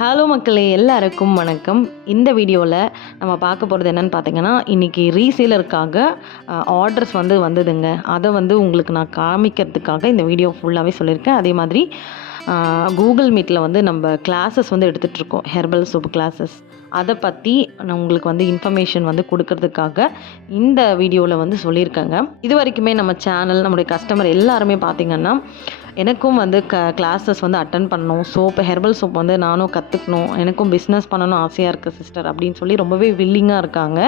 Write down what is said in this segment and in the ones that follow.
Hello மக்களே எல்லாருக்கும் வணக்கம். இந்த வீடியோவில் நம்ம பார்க்க போகிறது என்னென்னு பார்த்தீங்கன்னா இன்றைக்கி ரீசேலருக்காக ஆர்டர்ஸ் வந்து வந்ததுங்க. அதை வந்து உங்களுக்கு நான் காமிக்கிறதுக்காக இந்த வீடியோ ஃபுல்லாகவே சொல்லியிருக்கேன். அதே மாதிரி கூகுள் மீட்டில் வந்து நம்ம கிளாஸஸ் வந்து எடுத்துகிட்ருக்கோம் ஹெர்பல் சோப் கிளாஸஸ் அதை பற்றி நான் உங்களுக்கு வந்து இன்ஃபர்மேஷன் வந்து கொடுக்கறதுக்காக இந்த வீடியோவில் வந்து சொல்லியிருக்கேங்க. இது வரைக்குமே நம்ம சேனல் நம்முடைய கஸ்டமர் எல்லாருமே பார்த்திங்கன்னா எனக்கும் வந்து க கிளாஸஸ் வந்து அட்டன் பண்ணணும். சோப்பு ஹெர்பல் சோப் வந்து நானும் கற்றுக்கணும் எனக்கும் பிஸ்னஸ் பண்ணணும் ஆசையாக இருக்குது சிஸ்டர் அப்படின்னு சொல்லி ரொம்பவே வில்லிங்காக இருக்காங்க.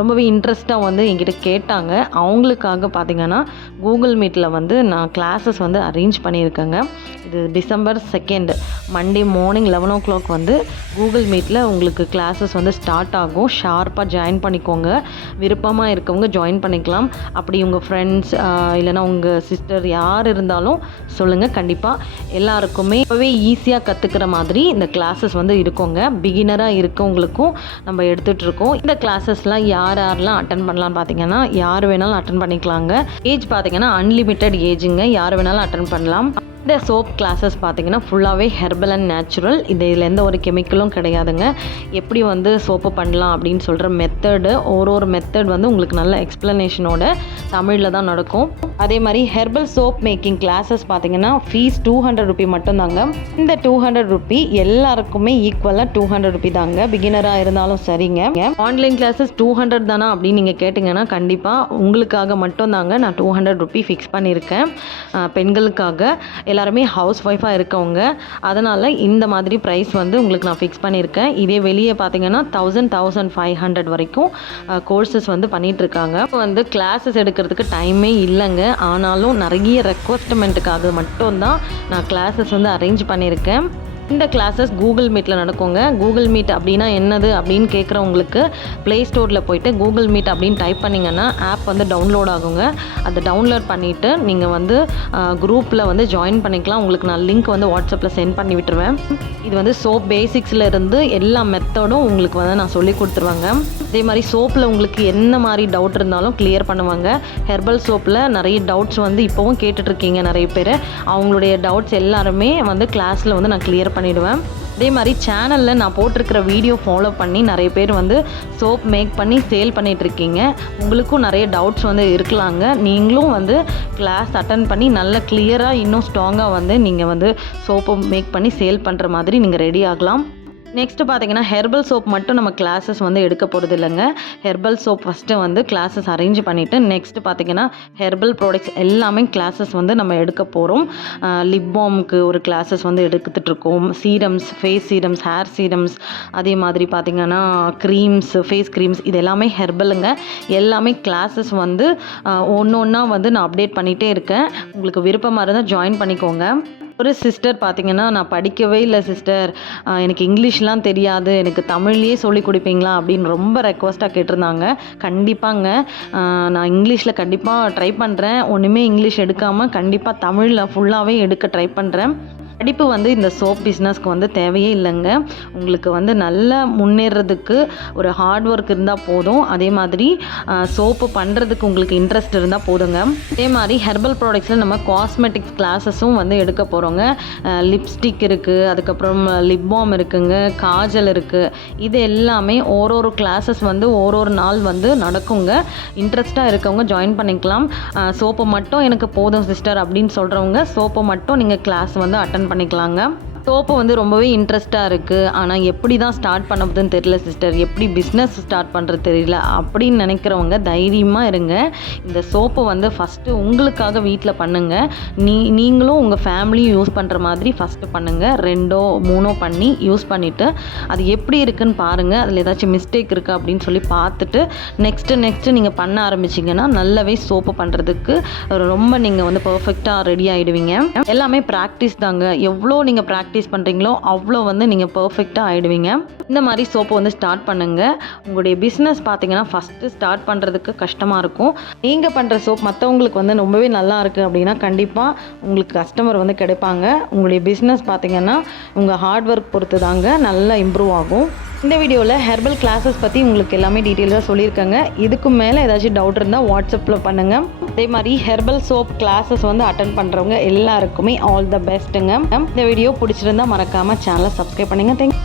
ரொம்பவே இன்ட்ரெஸ்ட்டாக வந்து என்கிட்ட கேட்டாங்க. அவங்களுக்காக பார்த்திங்கன்னா கூகுள் மீட்டில் வந்து நான் கிளாஸஸ் வந்து அரேஞ்ச் பண்ணியிருக்கேங்க. இது December second Monday morning eleven o'clock வந்து கூகுள் மீட்டில் உங்களுக்கு கிளாஸஸ் வந்து ஸ்டார்ட் ஆகும். ஷார்ப்பாக ஜாயின் பண்ணிக்கோங்க. விருப்பமாக இருக்கவங்க ஜாயின் பண்ணிக்கலாம். அப்படி உங்கள் ஃப்ரெண்ட்ஸ் இல்லைனா உங்கள் சிஸ்டர் யார் இருந்தாலும் சொல்லுங்கள் கண்டிப்பாக எல்லாருக்குமே இப்போவே ஈஸியாக கற்றுக்கிற மாதிரி இந்த கிளாஸஸ் வந்து இருக்கோங்க. பிகினராக இருக்கவங்களுக்கும் நம்ம எடுத்துகிட்ருக்கோம் இந்த கிளாஸஸ்லாம் யார் யாரெல்லாம் அட்டன் பண்ணலான்னு பார்த்தீங்கன்னா யார் வேணாலும் அட்டன் பண்ணிக்கலாங்க. ஏஜ் பார்த்தீங்கன்னா அன்லிமிட்டெட் ஏஜுங்க யார் வேணாலும் அட்டன் பண்ணலாம். இந்த சோப் கிளாஸஸ் பார்த்தீங்கன்னா ஃபுல்லாகவே ஹெர்பல் அண்ட் நேச்சுரல் இது இதில் எந்த ஒரு கெமிக்கலும் கிடையாதுங்க. எப்படி வந்து சோப்பு பண்ணலாம் அப்படின்னு சொல்கிற மெத்தடு ஒரு ஒரு மெத்தட் வந்து உங்களுக்கு நல்ல எக்ஸ்ப்ளனேஷனோட தமிழில் தான் நடக்கும். அதே மாதிரி ஹெர்பல் சோப் மேக்கிங் கிளாஸஸ் பார்த்தீங்கன்னா ஃபீஸ் டூ ஹண்ட்ரட் ருபி மட்டும்தாங்க. இந்த டூ ஹண்ட்ரட் ருபி எல்லாருக்குமே ஈக்குவலாக டூ ஹண்ட்ரட் ருபி தாங்க. பிகினராக இருந்தாலும் சரிங்க. ஆன்லைன் கிளாஸஸ் டூ ஹண்ட்ரட் தானா அப்படின்னு நீங்கள் கேட்டிங்கன்னா கண்டிப்பாக உங்களுக்காக மட்டும் தாங்க நான் டூ ஹண்ட்ரட் ருபி ஃபிக்ஸ் பண்ணியிருக்கேன். பெண்களுக்காக. எல்லாருமே ஹவுஸ் ஒய்ஃபாக இருக்கவங்க. அதனால் இந்த மாதிரி ப்ரைஸ் வந்து உங்களுக்கு நான் ஃபிக்ஸ் பண்ணியிருக்கேன். இதே வெளியே பார்த்தீங்கன்னா தௌசண்ட் தௌசண்ட் ஃபைவ் ஹண்ட்ரட் வரைக்கும் கோர்சஸ் வந்து பண்ணிகிட்ருக்காங்க இப்போ வந்து கிளாஸஸ் எடுக்கிறதுக்கு டைமே இல்லைங்க. ஆனாலும் நிறைய ரெக்வஸ்ட்மெண்ட்டுக்காக மட்டும்தான் நான் கிளாஸஸ் வந்து அரேஞ்ச் பண்ணியிருக்கேன். இந்த கிளாஸஸ் கூகுள் மீட்டில் நடக்குங்க. கூகுள் மீட் அப்படின்னா என்னது அப்படின்னு கேட்குறவங்களுக்கு ப்ளே ஸ்டோரில் போயிட்டு கூகுள் மீட் அப்படின்னு டைப் பண்ணிங்கன்னா ஆப் வந்து டவுன்லோட் ஆகுங்க. அதை டவுன்லோட் பண்ணிவிட்டு நீங்கள் வந்து குரூப்பில் வந்து ஜாயின் பண்ணிக்கலாம். உங்களுக்கு நான் லிங்க் வந்து வாட்ஸ்அப்பில் சென்ட் பண்ணி விட்டுருவேன். இது வந்து சோப் பேசிக்ஸில் இருந்து எல்லா மெத்தடும் உங்களுக்கு வந்து நான் சொல்லி கொடுத்துருவாங்க. அதே மாதிரி சோப்பில் உங்களுக்கு என்ன மாதிரி டவுட் இருந்தாலும் கிளியர் பண்ணுவாங்க. ஹெர்பல் சோப்பில் நிறைய டவுட்ஸ் வந்து இப்போவும் கேட்டுட்ருக்கீங்க நிறைய பேர். அவங்களுடைய டவுட்ஸ் எல்லாருமே வந்து கிளாஸில் வந்து நான் கிளியர் பண்ணிவிடுவேன் அதே மாதிரி சேனலில் நான் போட்டிருக்கிற வீடியோ ஃபாலோ பண்ணி நிறைய பேர் வந்து சோப் மேக் பண்ணி சேல் பண்ணிகிட்ருக்கீங்க உங்களுக்கும் நிறைய டவுட்ஸ் வந்து இருக்கலாங்க. நீங்களும் வந்து கிளாஸ் அட்டன் பண்ணி நல்ல கிளியராக இன்னும் ஸ்ட்ராங்காக வந்து நீங்கள் வந்து சோப்பை மேக் பண்ணி சேல் பண்ணுற மாதிரி நீங்கள் ரெடி ஆகலாம். நெக்ஸ்ட்டு பார்த்தீங்கன்னா ஹெர்பல் சோப் மட்டும் நம்ம கிளாஸஸ் வந்து எடுக்க போகிறது இல்லைங்க. ஹெர்பல் சோப் ஃபஸ்ட்டு வந்து கிளாஸஸ் அரேஞ்ச் பண்ணிவிட்டு நெக்ஸ்ட்டு பார்த்தீங்கன்னா ஹெர்பல் ப்ராடக்ட்ஸ் எல்லாமே கிளாஸஸ் வந்து நம்ம எடுக்க போகிறோம் லிப் பாம்க்கு ஒரு கிளாஸஸ் வந்து எடுத்துகிட்ருக்கோம் serums face serums hair serums அதே மாதிரி பார்த்திங்கன்னா க்ரீம்ஸ் ஃபேஸ் க்ரீம்ஸ் இது எல்லாமே ஹெர்பலுங்க எல்லாமே கிளாஸஸ் வந்து ஒன்று ஒன்றா வந்து நான் அப்டேட் பண்ணிகிட்டே இருக்கேன். உங்களுக்கு விருப்பமாக இருந்தால் ஜாயின் பண்ணிக்கோங்க. ஒரு சிஸ்டர் பார்த்தீங்கன்னா நான் படிக்கவே இல்லை சிஸ்டர் எனக்கு இங்கிலீஷ்லாம் தெரியாது. எனக்கு தமிழ்லேயே சொல்லி கொடுப்பீங்களா? அப்படின்னு ரொம்ப ரெக்வஸ்ட்டாக கேட்டிருந்தாங்க. கண்டிப்பாங்க. நான் இங்கிலீஷில் கண்டிப்பாக ட்ரை பண்ணுறேன் ஒன்றுமே இங்கிலீஷ் எடுக்காமல் கண்டிப்பாக தமிழில் ஃபுல்லாகவே எடுக்க ட்ரை பண்ணுறேன் படிப்பு வந்து இந்த சோப் பிஸ்னஸ்க்கு வந்து தேவையே இல்லைங்க. உங்களுக்கு வந்து நல்லா முன்னேறதுக்கு ஒரு ஹார்ட் ஒர்க் இருந்தால் போதும். அதே மாதிரி சோப்பு பண்ணுறதுக்கு உங்களுக்கு இன்ட்ரெஸ்ட் இருந்தால் போதுங்க. அதே மாதிரி ஹெர்பல் ப்ராடக்ட்ஸில் நம்ம காஸ்மெட்டிக்ஸ் கிளாஸஸும் வந்து எடுக்க போகிறோங்க லிப்ஸ்டிக் இருக்குது அதுக்கப்புறம் லிப் பாம் இருக்குங்க காஜல் இருக்குது இது எல்லாமே ஒரு ஒரு கிளாஸஸ் வந்து ஒரு ஒரு நாள் வந்து நடக்குங்க. இன்ட்ரெஸ்ட்டாக இருக்கவங்க ஜாயின் பண்ணிக்கலாம். சோப்பு மட்டும் எனக்கு போதும் சிஸ்டர் அப்படின்னு சொல்கிறவங்க சோப்பை மட்டும் நீங்கள் கிளாஸ் வந்து அட்டன் பண்ணிக்கலாங்க. சோப்பு வந்து ரொம்பவே இன்ட்ரெஸ்ட்டாக இருக்குது ஆனால் எப்படி தான் ஸ்டார்ட் பண்ண போதுன்னு தெரியல சிஸ்டர் எப்படி பிஸ்னஸ் ஸ்டார்ட் பண்ணுறது தெரியல அப்படின்னு நினைக்கிறவங்க தைரியமாக இருங்க. இந்த சோப்பை வந்து ஃபஸ்ட்டு உங்களுக்காக வீட்டில் பண்ணுங்கள் நீ நீங்களும் உங்கள் ஃபேமிலியும் யூஸ் பண்ணுற மாதிரி ஃபஸ்ட்டு பண்ணுங்கள் ரெண்டோ மூணோ பண்ணி யூஸ் பண்ணிவிட்டு அது எப்படி இருக்குன்னு பாருங்கள் அதில் ஏதாச்சும் மிஸ்டேக் இருக்குது அப்படின்னு சொல்லி பார்த்துட்டு நெக்ஸ்ட்டு நெக்ஸ்ட்டு நீங்கள் பண்ண ஆரம்பிச்சிங்கன்னா நல்லாவே சோப்பு பண்ணுறதுக்கு ரொம்ப நீங்கள் வந்து பர்ஃபெக்டாக ரெடி ஆகிடுவீங்க எல்லாமே ப்ராக்டிஸ் தாங்க. எவ்வளோ நீங்கள் ப்ராக்டிஸ் ப்ராக்டிஸ் பண்ணுறீங்களோ அவ்வளோ வந்து நீங்கள் பர்ஃபெக்டாக ஆகிடுவீங்க இந்த மாதிரி சோப்பை வந்து ஸ்டார்ட் பண்ணுங்கள் உங்களுடைய பிஸ்னஸ் பார்த்தீங்கன்னா ஃபஸ்ட்டு ஸ்டார்ட் பண்ணுறதுக்கு கஷ்டமாக இருக்கும். நீங்கள் பண்ணுற சோப் மற்றவங்களுக்கு வந்து ரொம்பவே நல்லா இருக்குது அப்படின்னா கண்டிப்பாக உங்களுக்கு கஸ்டமர் வந்து கிடைப்பாங்க. உங்களுடைய பிஸ்னஸ் பார்த்தீங்கன்னா உங்கள் ஹார்ட் ஒர்க் பொறுத்து தாங்க நல்லா இம்ப்ரூவ் ஆகும். இந்த வீடியோவில் ஹெர்பல் கிளாஸஸ் பற்றி உங்களுக்கு எல்லாமே டீட்டெயில்ஸாக சொல்லியிருக்காங்க. இதுக்கு மேலே ஏதாச்சும் டவுட் இருந்தால் வாட்ஸ்அப்பில் பண்ணுங்கள் அதே மாதிரி ஹெர்பல் சோப் கிளாஸஸ் வந்து அட்டன் பண்ணுறவங்க எல்லாருக்குமே ஆல் த பெஸ்ட்டுங்க இந்த வீடியோ பிடிச்சிருந்தா மறக்காமல் சேனலை சப்ஸ்கிரைப் பண்ணுங்கள் தேங்க்